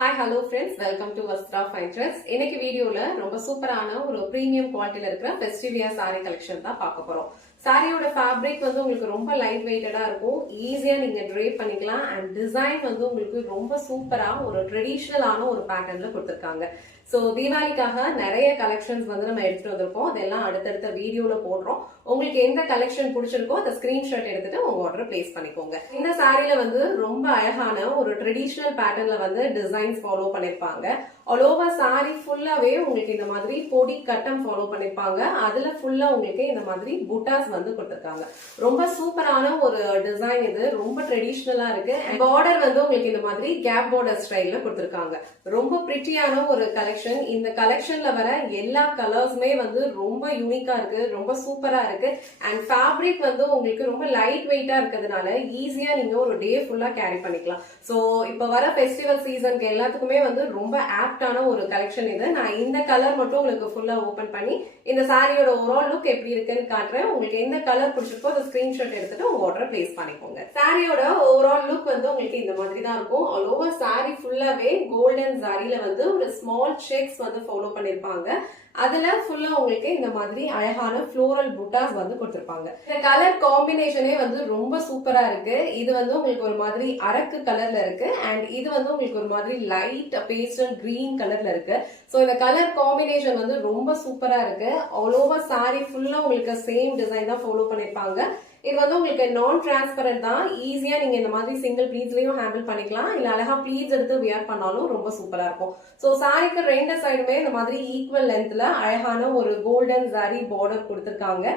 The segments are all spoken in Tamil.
Hi, hello friends. Welcome to Vastra Fine Threads. இன்னைக்கு வீடியோல ரொம்ப சூப்பரான ஒரு பிரீமியம் குவாலிட்டில இருக்கிற ஃபெஸ்டிவியா saree கலெக்ஷன் தான் பார்க்க போறோம். சாரியோட ஃபேப்ரிக் வந்து உங்களுக்கு ரொம்ப லைட் வெயிட்டடா இருக்கும். ஈஸியா நீங்க ட்ரேப் பண்ணிக்கலாம் அண்ட் டிசைன் வந்து உங்களுக்கு ரொம்ப சூப்பரா ஒரு ட்ரெடிஷனலான ஒரு பேட்டர்ன்ல கொடுத்திருக்காங்க. சோ தீபாவளிக்காக நிறைய கலெக்ஷன்ஸ் வந்து நம்ம எடுத்துட்டு வந்திருக்கோம். அதெல்லாம் அடுத்தடுத்த வீடியோல போடுறோம். உங்களுக்கு எந்த கலெக்ஷன் பிடிச்சிருக்கோ அந்த ஸ்கிரீன்ஷாட் எடுத்துட்டு உங்க ஆர்டர் பிளேஸ் பண்ணிக்கோங்க. இந்த சாரில வந்து ரொம்ப அழகான ஒரு ட்ரெடிஷனல் பேட்டர்ன்ல வந்து டிசைன்ஸ் ஃபாலோ பண்ணிருப்பாங்க. ஆல் ஓவர் சாரி ஃபுல்லாவே உங்களுக்கு இந்த மாதிரி பொடி கட்டம் ஃபாலோ பண்ணிருப்பாங்க. அதுல ஃபுல்லா உங்களுக்கு இந்த மாதிரி புட்டாஸ் வந்து கொடுத்திருக்காங்க. ரொம்ப சூப்பரான ஒரு டிசைன் இது. ரொம்ப ட்ரெடிஷனலா இருக்கு. பார்டர் வந்து உங்களுக்கு இந்த மாதிரி கேப் பார்டர் ஸ்டைல்ல கொடுத்திருக்காங்க. ரொம்ப பிரிட்டியான ஒரு கலெக்ஷன். இந்த கலெக்ஷன்ல வர எல்லா கலர்ஸுமே வந்து ரொம்ப யூனிக்கா இருக்கு. ரொம்ப சூப்பரா இருக்கு. அண்ட் ஃபேப்ரிக் வந்து உங்களுக்கு ரொம்ப லைட் வெயிட்டா இருக்கிறதுனால ஈஸியா நீங்க ஒரு டே ஃபுல்லா கேரி பண்ணிக்கலாம். சோ இப்ப வர ஃபெஸ்டிவல் சீசனுக்கு எல்லாத்துக்குமே வந்து ரொம்ப ஆப்டான ஒரு கலெக்ஷன் இது. நான் இந்த கலர் மட்டும் உங்களுக்கு ஃபுல்லா ஓபன் பண்ணி இந்த சாரியோட ஓவரால் லுக் எப்படி இருக்குன்னு காட்டுறேன். உங்களுக்கு எந்த கலர் பிடிச்சிருக்கோ அதை ஸ்கிரீன்ஷாட் எடுத்துட்டு உங்க ஆர்டர் பிளேஸ் பண்ணிக்கோங்க. சாரியோட ஓவரால் லுக் வந்து உங்களுக்கு இந்த மாதிரி தான் இருக்கும். ஆல் ஓவர் சாரி ஃபுல்லாவே கோல்டன் சாரியில வந்து ஒரு ஸ்மால் செக்ஸ் வந்து ஃபாலோ பண்ணிருப்பாங்க. அதுல ஃபுல்லா உங்களுக்கு இந்த மாதிரி அழகான ஃப்ளோரல் புட்டாஸ் வந்து கொடுத்திருப்பாங்க. இந்த கலர் காம்பினேஷனே வந்து ரொம்ப சூப்பரா இருக்கு. இது வந்து உங்களுக்கு ஒரு மாதிரி அரக்கு கலர்ல இருக்கு அண்ட் இது வந்து உங்களுக்கு ஒரு மாதிரி லைட் பேஸ்டல் கிரீன் கலர்ல இருக்கு. சோ இந்த கலர் காம்பினேஷன் வந்து ரொம்ப சூப்பரா இருக்கு. ஆல் ஓவர் சாரி ஃபுல்லா உங்களுக்கு சேம் டிசைன் தான் ஃபாலோ பண்ணிருப்பாங்க. இது வந்து உங்களுக்கு நான் டிரான்ஸ்பரண்ட் தான். ஈஸியா நீங்க இந்த மாதிரி சிங்கிள் ப்ளீட்ஸ்லயும் ஹேண்டில் பண்ணிக்கலாம். இல்ல அழகா ப்ளீட்ஸ் எடுத்து வியர் பண்ணாலும் ரொம்ப சூப்பரா இருக்கும். சோ சாரிக்கு ரெண்டு சைடுமே இந்த மாதிரி ஈக்குவல் லென்த்ல அழகான ஒரு கோல்டன் சாரி பார்டர் கொடுத்திருக்காங்க.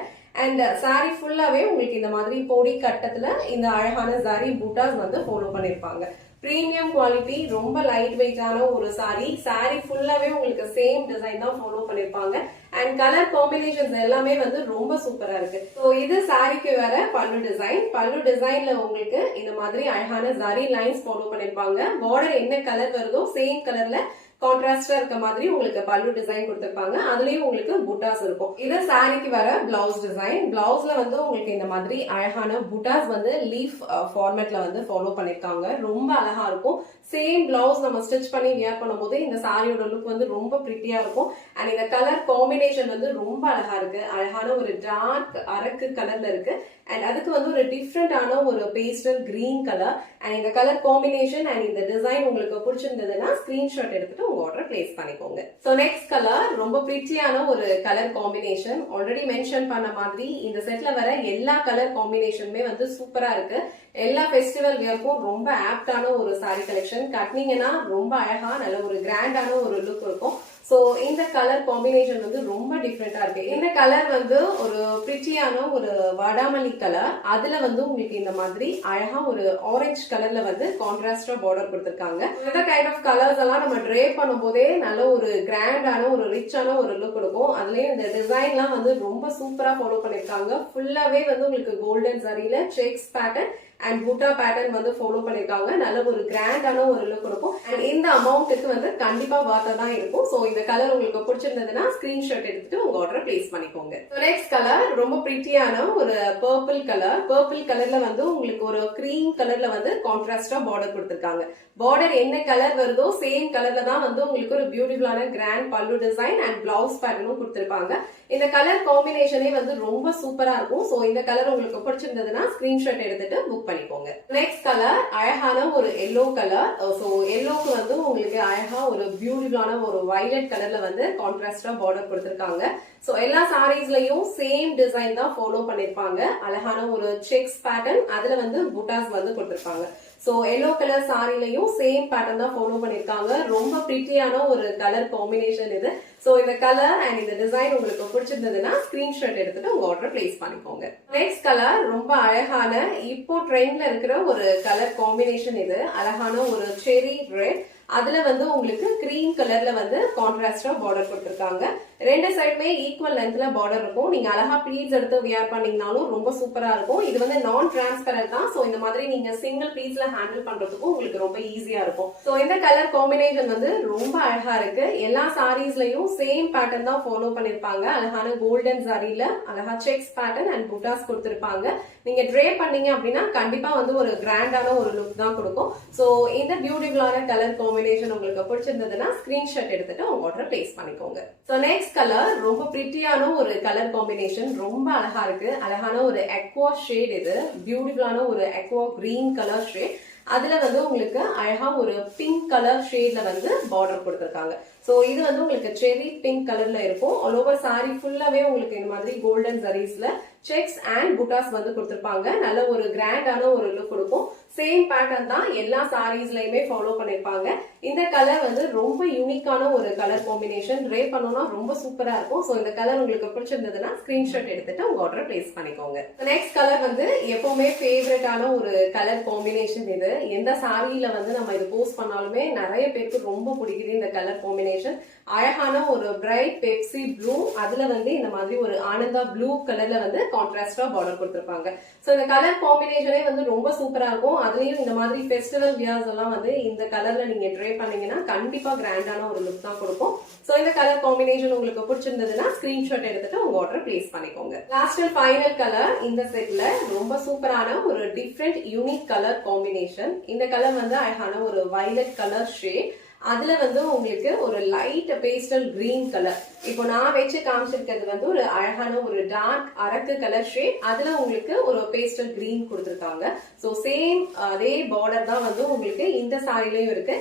அண்ட் சாரி ஃபுல்லாவே உங்களுக்கு இந்த மாதிரி பொடி கட்டத்துல இந்த அழகான சாரி பூட்டாஸ் வந்து ஃபாலோ பண்ணிருப்பாங்க. பிரீமியம் குவாலிட்டி, ரொம்ப லைட் வெயிட்டான ஒரு சாரி. சாரி ஃபுல்லாவே உங்களுக்கு சேம் டிசைன் தான் ஃபாலோ பண்ணிருப்பாங்க. அண்ட் கலர் காம்பினேஷன்ஸ் எல்லாமே வந்து ரொம்ப சூப்பரா இருக்கு. சோ இது சாரிக்கு வர பல்லு டிசைன். பல்லு டிசைன்ல உங்களுக்கு இந்த மாதிரி அழகான சாரி லைன்ஸ் ஃபாலோ பண்ணிருப்பாங்க. பார்டர் என்ன கலர் வருதோ சேம் கலர்ல கான்ட்ராஸ்டா இருக்க மாதிரி உங்களுக்கு பல்லு டிசைன் கொடுத்திருப்பாங்க. அதுலயும் உங்களுக்கு புட்டாஸ் இருக்கும். இது சாரிக்கு வர பிளவுஸ் டிசைன். பிளவுஸ்ல வந்து உங்களுக்கு இந்த மாதிரி அழகான புட்டாஸ் வந்து லீஃப் ஃபார்மேட்ல வந்து ஃபாலோ பண்ணிருக்காங்க. ரொம்ப அழகா இருக்கும். சேம் பிளவுஸ் நம்ம ஸ்டிச் பண்ணி வியர் பண்ணும்போது இந்த சாரியோட லுக் வந்து ரொம்ப பிரிட்டியா இருக்கும். அண்ட் இந்த கலர் காம்பினேஷன் வந்து ரொம்ப அழகா இருக்கு. அழகான ஒரு டார்க் அரக்கு கலர்ல இருக்கு. அண்ட் அதுக்கு வந்து ஒரு டிஃப்ரெண்டான ஒரு பேஸ்டல் கிரீன் கலர். அண்ட் இந்த கலர் காம்பினேஷன் அண்ட் இந்த டிசைன் உங்களுக்கு பிடிச்சிருந்ததுன்னா ஸ்கிரீன்ஷாட் எடுத்துட்டு உங்க ஆர்டர் பிளேஸ் பண்ணிக்கோங்க. சோ நெக்ஸ்ட் கலர் ரொம்ப பிரிட்டியான ஒரு கலர் காம்பினேஷன். ஆல்ரெடி மென்ஷன் பண்ண மாதிரி இந்த செட்ல வர எல்லா கலர் காம்பினேஷனுமே வந்து சூப்பரா இருக்கு. எல்லா ஃபெஸ்டிவல் வியர்க்கும் ரொம்ப ஆப்டான ஒரு சாரி கலெக்ஷன். கட்டினீங்கன்னா ரொம்ப அழகா நல்ல ஒரு கிராண்டான ஒரு லுக் இருக்கும். சோ இந்த கலர் காம்பினேஷன் வந்து ரொம்ப டிஃப்ரெண்டா இருக்கு. இந்த கலர் வந்து ஒரு பிரிட்டியான ஒரு வாடாமல்லி கலர். அதுல வந்து உங்களுக்கு இந்த மாதிரி அழகா ஒரு ஆரஞ்சு கலர்ல வந்து கான்ட்ராஸ்டா பார்டர் கொடுத்திருக்காங்க. இந்த கைண்ட் ஆஃப் கலர்ஸ் எல்லாம் நம்ம ட்ரே பண்ணும் போதே நல்ல ஒரு கிராண்டான ஒரு ரிச்சான ஒரு லுக் கொடுக்கும். அதுலயும் இந்த டிசைன் எல்லாம் வந்து ரொம்ப சூப்பரா ஃபாலோ பண்ணிருக்காங்க. ஃபுல்லாவே வந்து உங்களுக்கு கோல்டன் சாரியில செக்ஸ் பேட்டர்ன் அண்ட் புட்டா பேட்டர்ன் வந்து ஃபாலோ பண்ணிருக்காங்க. நல்ல ஒரு கிராண்டான ஒரு லுக் இருக்கும். அண்ட் இந்த அமௌண்ட்டுக்கு வந்து கண்டிப்பா வார்த்தா தான் இருக்கும். சோ இந்த கலர் உங்களுக்கு பிடிச்சிருந்ததுன்னா ஸ்கிரீன்ஷாட் எடுத்துட்டு உங்க ஆர்டர் பிளேஸ் பண்ணிக்கோங்க. நெக்ஸ்ட் கலர் ரொம்ப பிரிட்டியான ஒரு பர்பிள் கலர். பர்பிள் கலர்ல வந்து உங்களுக்கு ஒரு கிரீம் கலர்ல வந்து கான்ட்ராஸ்டா பார்டர் கொடுத்திருக்காங்க. பார்டர் என்ன கலர் வருதோ சேம் கலர்ல தான் வந்து உங்களுக்கு ஒரு பியூட்டிஃபுல்லான கிராண்ட் பல்லு டிசைன் அண்ட் பிளவுஸ் பேட்டர்னும் கொடுத்திருப்பாங்க. இந்த கலர் காம்பினேஷனே வந்து ரொம்ப சூப்பரா இருக்கும். சோ இந்த கலர் உங்களுக்கு பிடிச்சிருந்ததுன்னா ஸ்கிரீன்ஷாட் எடுத்துட்டு புக் பண்ணிக்கோங்க. நெக்ஸ்ட் கலர் அழகான ஒரு எல்லோ கலர். சோ எல்லோக்கு வந்து உங்களுக்கு அழகா ஒரு பியூட்டிஃபுல்லான ஒரு வயலட் கலர்ல வந்து கான்ட்ராஸ்டா பார்டர் கொடுத்திருக்காங்க. சோ எல்லா சாரீஸ்லயும் சேம் டிசைன் தான் ஃபாலோ பண்ணிருப்பாங்க. அழகான ஒரு செக்ஸ் பேட்டர்ன், அதுல வந்து புட்டாஸ் வந்து கொடுத்திருப்பாங்க. சோ எல்லோ கலர் சாரிலையும் சேம் பேட்டர்ன் தான் ஃபாலோ பண்ணிருக்காங்க. ரொம்ப பிரிட்டியான ஒரு கலர் காம்பினேஷன் இது. சோ இந்த கலர் அண்ட் இந்த டிசைன் உங்களுக்கு பிடிச்சிருந்ததுன்னா ஸ்கிரீன்ஷாட் எடுத்துட்டு உங்க ஆர்டர் பிளேஸ் பண்ணிக்கோங்க. நெக்ஸ்ட் கலர் ரொம்ப அழகான இப்போ ட்ரெண்ட்ல இருக்கிற ஒரு கலர் காம்பினேஷன் இது. அழகான ஒரு செரி ரெட். அதுல வந்து உங்களுக்கு கிரீம் கலர்ல வந்து கான்ட்ராஸ்டா பார்டர் கொடுத்திருக்காங்க. ரெண்டு சைடுமே ஈக்குவல் லென்த்ல பார்டர் இருக்கும். நீங்க அழகா ப்ளீட்ஸ் எடுத்து வியர் பண்ணீங்கனாலும் ரொம்ப சூப்பரா இருக்கும். இது வந்து நான் டிரான்ஸ்பரண்ட் தான். சோ இந்த மாதிரி நீங்க சிங்கிள் ப்ளீட்ஸ்ல ஹேண்டில் பண்றதுக்கும் உங்களுக்கு ரொம்ப ஈஸியா இருக்கும். சோ இந்த கலர் காம்பினேஷன் வந்து ரொம்ப அழகா இருக்கு. எல்லா சாரீஸ்லயும் சேம் பேட்டர்ன் தான் ஃபாலோ பண்ணிருப்பாங்க. அழகான கோல்டன் சாரியில அழகா செக்ஸ் பேட்டர்ன் அண்ட் புட்டாஸ் கொடுத்திருப்பாங்க. நீங்க ட்ரே பண்ணீங்க அப்படின்னா கண்டிப்பா வந்து ஒரு கிராண்டான ஒரு லுக் தான் கொடுக்கும். சோ இந்த பியூட்டிஃபுல்லான கலர் காம்பினேஷன் காம்பினேஷன் உங்களுக்கு பிடிச்சிருந்ததுன்னா ஸ்கிரீன்ஷாட் எடுத்துட்டு உங்க ஆர்டர் பிளேஸ் பண்ணிக்கோங்க. சோ நெக்ஸ்ட் கலர் ரொம்ப பிரிட்டியான ஒரு கலர் காம்பினேஷன், ரொம்ப அழகா இருக்கு. அழகான ஒரு அக்வா ஷேட், இது பியூட்டிஃபுல்லான ஒரு அக்வா கிரீன் கலர் ஷேட். அதுல வந்து உங்களுக்கு அழகா ஒரு பிங்க் கலர் ஷேட்ல வந்து பார்டர் கொடுத்திருக்காங்க. சோ இது வந்து உங்களுக்கு செரி பிங்க் கலர்ல இருக்கும். ஆல் ஓவர் சாரி ஃபுல்லாவே உங்களுக்கு இந்த மாதிரி கோல்டன் ஜரீஸ்ல செக்ஸ் அண்ட் புட்டாஸ் வந்து கொடுத்திருப்பாங்க. நல்ல ஒரு கிராண்டான ஒரு லுக் கொடுக்கும். சேம் பேட்டர்ன் தான் எல்லா சாரீஸ்லயுமே ஃபாலோ பண்ணிருப்பாங்க. இந்த கலர் வந்து ரொம்ப யூனிக்கான ஒரு கலர் காம்பினேஷன். ட்ரே பண்ணோம்னா ரொம்ப சூப்பரா இருக்கும். சோ இந்த கலர் உங்களுக்கு பிடிச்சிருந்ததுன்னா ஸ்கிரீன்ஷாட் எடுத்துட்டு உங்க ஆர்டர் பிளேஸ் பண்ணிக்கோங்க. நெக்ஸ்ட் கலர் வந்து எப்பவுமே ஃபேவரட்டான ஒரு கலர் காம்பினேஷன். இது எந்த சாரியில வந்து நம்ம இது போஸ்ட் பண்ணாலுமே நிறைய பேருக்கு ரொம்ப பிடிக்குது இந்த கலர் காம்பினேஷன். அழகான ஒரு பிரைட் பெப்சி ப்ளூ, அதுல வந்து இந்த மாதிரி ஒரு ஆனந்தா ப்ளூ கலர்ல வந்து கான்ட்ராஸ்டா பார்டர் கொடுத்திருப்பாங்க. சோ இந்த கலர் காம்பினேஷனே வந்து ரொம்ப சூப்பரா இருக்கும். அதுலயும் இந்த மாதிரி ஃபெஸ்டிவல் வியர்ஸ் எல்லாம் வந்து இந்த கலர்ல நீங்க ட்ரை பண்ணீங்கன்னா கண்டிப்பா கிராண்டான ஒரு லுக் தான் கொடுக்கும். சோ இந்த கலர் காம்பினேஷன் உங்களுக்கு பிடிச்சிருந்ததுன்னா ஸ்கிரீன்ஷாட் எடுத்துட்டு உங்க ஆர்டர் பிளேஸ் பண்ணிக்கோங்க. லாஸ்ட் அண்ட் ஃபைனல் கலர் இந்த செட்ல ரொம்ப சூப்பரான ஒரு டிஃப்ரெண்ட் யூனிக் கலர் காம்பினேஷன். இந்த கலர் வந்து அழகான ஒரு வயலட் கலர் ஷேட், அதுல வந்து உங்களுக்கு ஒரு லைட் பேஸ்டல் கிரீன் கலர். இப்போ நான் வச்சு காமிச்சிருக்கிறது வந்து ஒரு அழகான ஒரு டார்க் அரக்கு கலர் ஷேட், அதுல உங்களுக்கு ஒரு பேஸ்டல் கிரீன் கொடுத்திருக்காங்க. சோ சேம் அதே பார்டர் தான் வந்து உங்களுக்கு இந்த சாரிலையும் இருக்கு.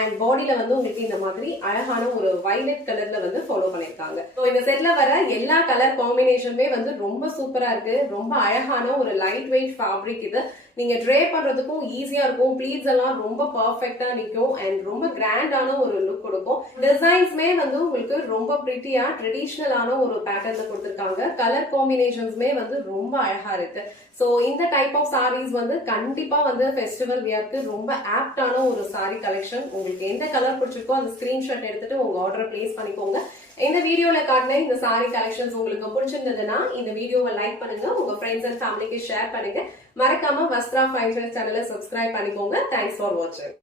அண்ட் பாடியில வந்து உங்களுக்கு இந்த மாதிரி அழகான ஒரு வயலட் கலர்ல வந்து ஃபாலோ பண்ணிருக்காங்க. சோ இந்த செட்ல வர எல்லா கலர் காம்பினேஷனுமே வந்து ரொம்ப சூப்பரா இருக்கு. ரொம்ப அழகான ஒரு லைட் வெயிட் ஃபேப்ரிக். இது நீங்க ட்ரே பண்றதுக்கும் ஈஸியா இருக்கும். ப்ளீட்ஸ் எல்லாம் ரொம்ப பர்ஃபெக்டா நிக்கும் அண்ட் ரொம்ப கிராண்டான ஒரு லுக் கொடுக்கும். டிசைன்ஸ்மே வந்து உங்களுக்கு ரொம்ப பிரிட்டியா ட்ரெடிஷனலான ஒரு பேட்டர்ன்ல கொடுத்திருக்காங்க. கலர் காம்பினேஷன்ஸ்மே வந்து ரொம்ப அழகா இருக்கு. சோ இந்த டைப் ஆஃப் சாரீஸ் வந்து கண்டிப்பா வந்து ஃபெஸ்டிவல் வியர்க்கு ரொம்ப ஆப்டான ஒரு சாரி கலெக்ஷன். உங்களுக்கு எந்த கலர் பிடிச்சிருக்கோ அந்த ஸ்கிரீன்ஷாட் எடுத்துட்டு உங்க ஆர்டர் பிளேஸ் பண்ணிக்கோங்க. இந்த வீடியோல காட்டின இந்த சாரி கலெக்ஷன்ஸ் உங்களுக்கு பிடிச்சிருந்ததுன்னா இந்த வீடியோவை லைக் பண்ணுங்க, உங்க ஃப்ரெண்ட்ஸ் அண்ட் ஃபேமிலிக்கு ஷேர் பண்ணுங்க. மறக்காம வஸ்த்ரா ஃபைன் சேனலை சப்ஸ்கிரைப் பண்ணிக்கோங்க. தேங்க்ஸ் ஃபார் வாட்சிங்.